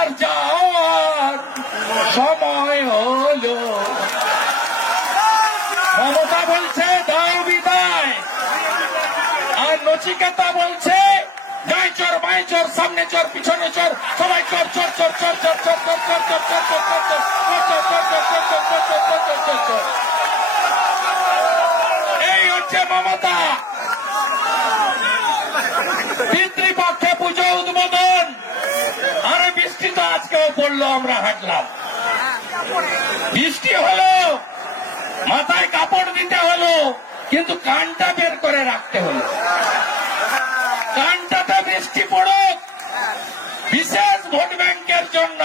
তোমার যাওয়ার সময় হলো। মমতা বলছে দাও বিদায়, আর নচিকেতা বলছে গায়ে চোর বায়ে চোর সামনে চোর পিছনে চোর সবাই চোর চোর চোর চোর চোর চোর চোর চোর চোর চোর চোর চোর চোর চোর চোর চোর। এই হচ্ছে মমতা। পিতৃপক্ষে পুজো উদ্বোধন, আরে বৃষ্টি তো আজকেও পড়লো, আমরা হাঁটলাম, বৃষ্টি হলো, মাথায় কাপড় দিতে হলো, কিন্তু কানটা বের করে রাখতে হলো। কানটাতে বৃষ্টি পড়ুক বিশেষ ভোট ব্যাংকের জন্য,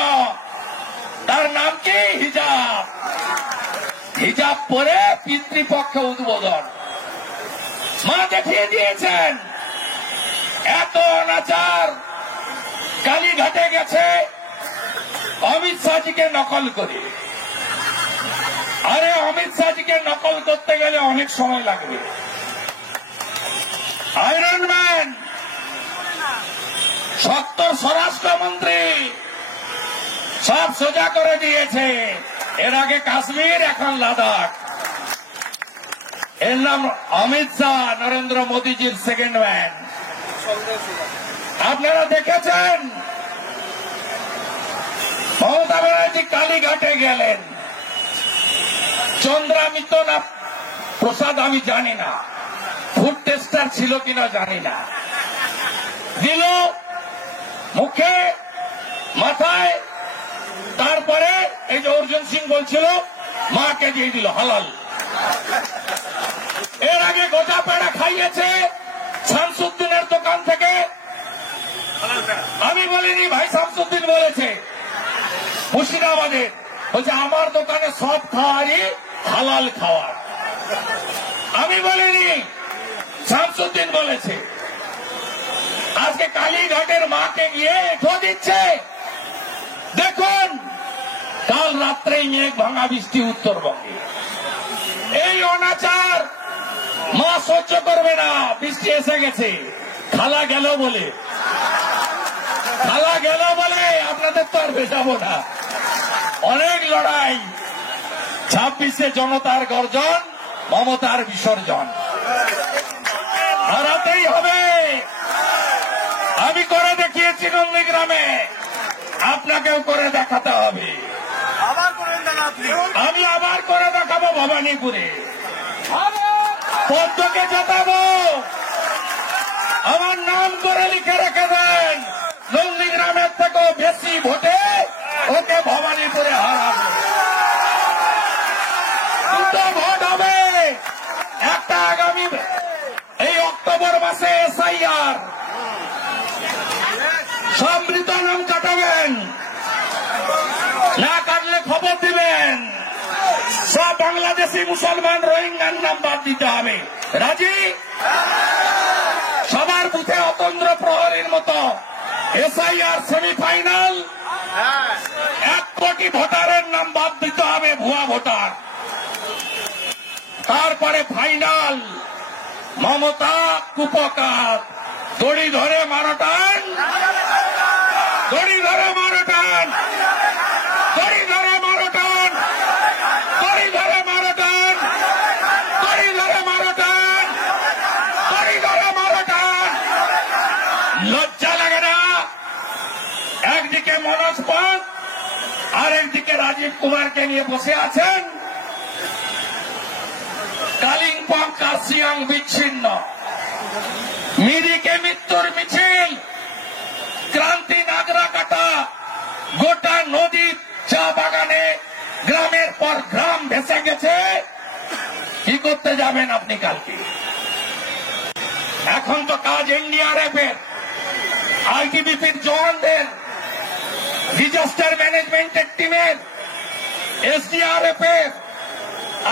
তার নাম কি হিজাব। হিজাব পরে পিতৃপক্ষে উদ্বোধন। মা দেখিয়ে দিয়েছেন এত অনাচার কালীঘাটে গেছে অমিত শাহজিকে নকল করে। আরে অমিত শাহজিকে নকল করতে গেলে অনেক সময় লাগবে। আয়রন ম্যান 70 স্বরাষ্ট্রমন্ত্রী সব সোজা করে দিয়েছে। এর আগে কাশ্মীর, এখন লাদাখ। এর নাম অমিত শাহ, নরেন্দ্র মোদীজির সেকেন্ড ম্যান। আপনারা দেখেছেন মমতা ব্যানার্জি কালীঘাটে গেলেন, চন্দ্রামিত না প্রসাদ আমি জানি না, ফুড টেস্টার ছিল কিনা জানি না, দিল মুখে মাথায়, তারপরে এই যে অর্জুন সিং বলছিল মাকে দিয়ে দিল হালাল। এর আগে গোটা পেড়া খাইয়েছে শামসুদ্দিনের দোকান থেকে। আমি বলিনি, ভাই শামসুদ্দিন বলেছে মুর্শিদাবাদের, বলছে আমার দোকানে সব খাওয়ারই হালাল খাওয়ার। আমি বলিনি, শামসুদ্দিন বলেছে। আজকে কালীঘাটের মাকে গিয়ে এঁঠো দিচ্ছে। দেখুন কাল রাত্রেই মেঘ ভাঙা বৃষ্টি উত্তরবঙ্গে। এই অনাচার মা সহ্য করবে না। বৃষ্টি এসে গেছে, খালা গেল বলে, খালা গেল বলে আপনাদের তো আর ভেজাবো না। অনেক লড়াই, 26-এ জনতার গর্জন, মমতার বিসর্জন হারাতেই হবে। আমি করে দেখিয়েছি নন্দীগ্রামে, আপনাকেও করে দেখাতে হবে। আমি আবার করে দেখাবো ভবানীপুরে, পদ্মকে জেতাবো। আমার নাম করে লিখে রেখে দেন, নন্দীগ্রামের থেকেও বেশি ভোটে ওকে ভবানীপুরে হারাবো। দুটো ভোট হবে, একটা আগামী এই অক্টোবর মাসে এসআইআর, সব মৃত নাম কাটাবেন, না কাটলে খবর দিবেন। সব বাংলাদেশি মুসলমান রোহিঙ্গার নাম বাদ দিতে হবে। রাজি? সবার বুথে অতন্ত্র প্রহরীর মতো এসআইআর সেমিফাইনাল, 1 কোটি ভোটারের নাম বাদ দিতে হবে, ভুয়া ভোটার। তারপরে ফাইনাল, মমতা কুপকার, দড়ি ধরে মারো টান, দড়ি ধরে মারো টান, দড়ি ধরে মারো টান, দড়ি ধরে মারো টান, দড়ি ধরে মারো টান, দড়ি ধরে মারো টান। লজ্জা লাগে না? একদিকে মনোজ পন্থ আর একদিকে রাজীব কুমারকে নিয়ে বসে আছেন। কালিম্পং কার্শিয়াং বিচ্ছিন্ন, মিরিকে মৃত্যুর মিছিল, ক্রান্তি নাগরা কাটা, গোটা নদী চা বাগানে গ্রামের পর গ্রাম ভেসে গেছে। কি করতে যাবেন আপনি কালকে? এখন তো কাজ এনডিআরএফ এর, আইটিবিপির জওয়ানদের, ডিজাস্টার ম্যানেজমেন্টের টিমের, এসডিআরএফ এর,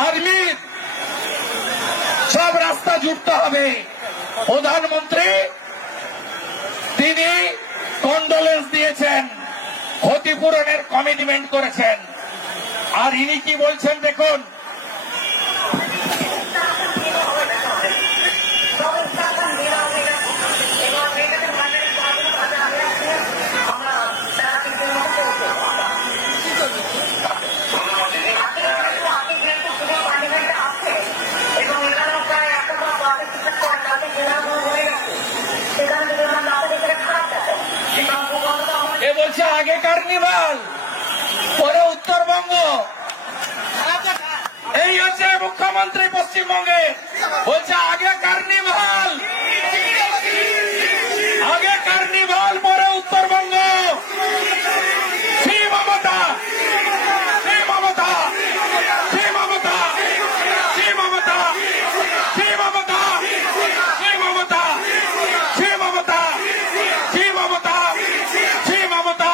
আর্মির, সব রাস্তা জুড়তে হবে। প্রধানমন্ত্রী তিনি কন্ডোলেন্স দিয়েছেন, ক্ষতিপূরণের কমিটমেন্ট করেছেন। আর ইনি কি বলছেন দেখুন, বলছে আগে কার্নিভাল পরে উত্তরবঙ্গ। এই হচ্ছে মুখ্যমন্ত্রী পশ্চিমবঙ্গে, বলছে আগে কার্নিভাল, আগে কার্নিভাল পরে উত্তরবঙ্গ। শ্রী মমতা, শ্রী মমতা, শ্রী মমতা, শ্রী মমতা, শ্রী মমতা, শ্রী মমতা, শ্রী মমতা, শ্রী মমতা, শ্রী মমতা।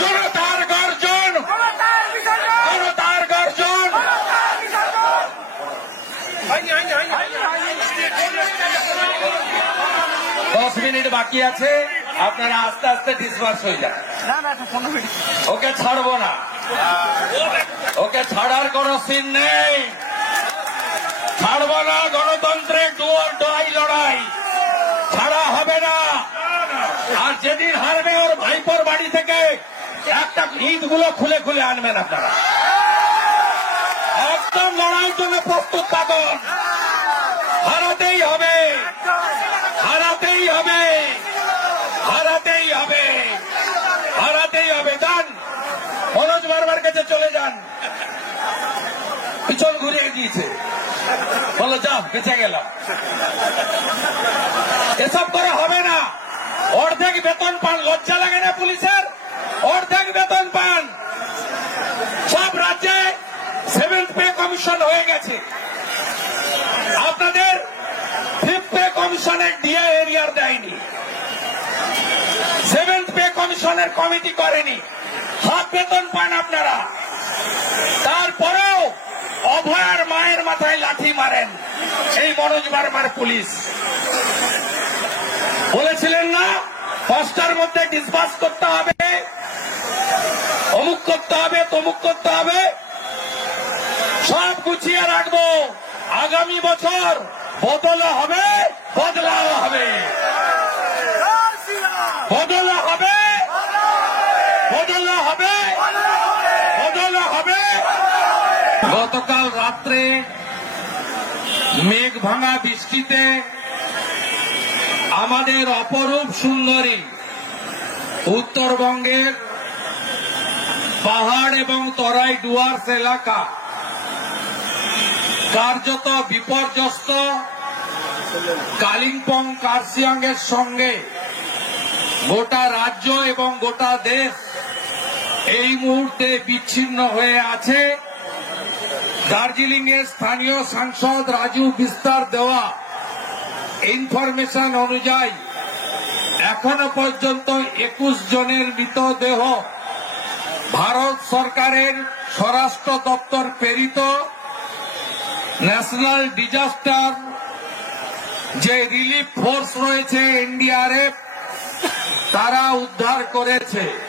জনতার গর্জন, জনতার গর্জন। 10 মিনিট বাকি আছে, আপনারা আস্তে আস্তে ডিসপার্স হয়ে যান। ওকে ছাড়বো না, ওকে ছাড়ার কোন সিন নেই, ছাড়বো না। গণতন্ত্রের ডু অর ডাই লড়াই, ছাড়া হবে না। আর যেদিন হারবে ওর ভাইপোর বাড়ি থেকে একটা ঈদগুলো খুলে খুলে আনবেন আপনারা। একদম লড়াইয়ের জন্য প্রস্তুত থাকুন। হারাতেই হবে, হারাতেই হবে, হারাতেই হবে, হারাতেই হবে। যান, মনোজ বারবার কাছে চলে যান। পিছন ঘুরিয়ে দিয়েছে, বলো যাও, বেঁচে গেলাম। এসব করা হবে না। অর্ধেক বেতন পান, লজ্জা লাগে না পুলিশের? অর্ধেক বেতন পান। সব রাজ্যে 7th পে কমিশন হয়ে গেছে, আপনাদের 5th পে কমিশনের ডিএ এরিয়ার দেয়নি, 7th পে কমিশনের কমিটি করেনি, হাফ বেতন পান আপনারা। তারপরেও অভয়ার মায়ের মাথায় লাঠি মারেন এই মনোজ বার্মার পুলিশ। বলেছিলেন না 5টার মধ্যে ডিসবার্স করতে হবে, অমুক করতে হবে, তমুক করতে হবে। সব গুছিয়ে রাখবো। আগামী বছর বদলা হবে, বদলাও হবে, বদলা হবে, বদলা হবে, বদলা হবে। গতকাল রাত্রে মেঘ ভাঙা বৃষ্টিতে আমাদের অপরূপ সুন্দরী উত্তরবঙ্গের পাহাড় এবং তরাই ডুয়ার্স এলাকা কার্যত বিপর্যস্ত। কালিম্পং কার্শিয়াং এর সঙ্গে গোটা রাজ্য এবং গোটা দেশ এই মুহূর্তে বিচ্ছিন্ন হয়ে আছে। দার্জিলিং এর স্থানীয় সাংসদ রাজু বিস্তার দেওয়া ইনফরমেশন অনুযায়ী এখনো পর্যন্ত 21 জনের মৃতদেহ ভারত সরকারের স্বরাষ্ট্র দপ্তর প্রেরিত ন্যাশনাল ডিজাস্টার যে রিলিফ ফোর্স রয়েছে এনডিআরএফ, তারা উদ্ধার করেছে।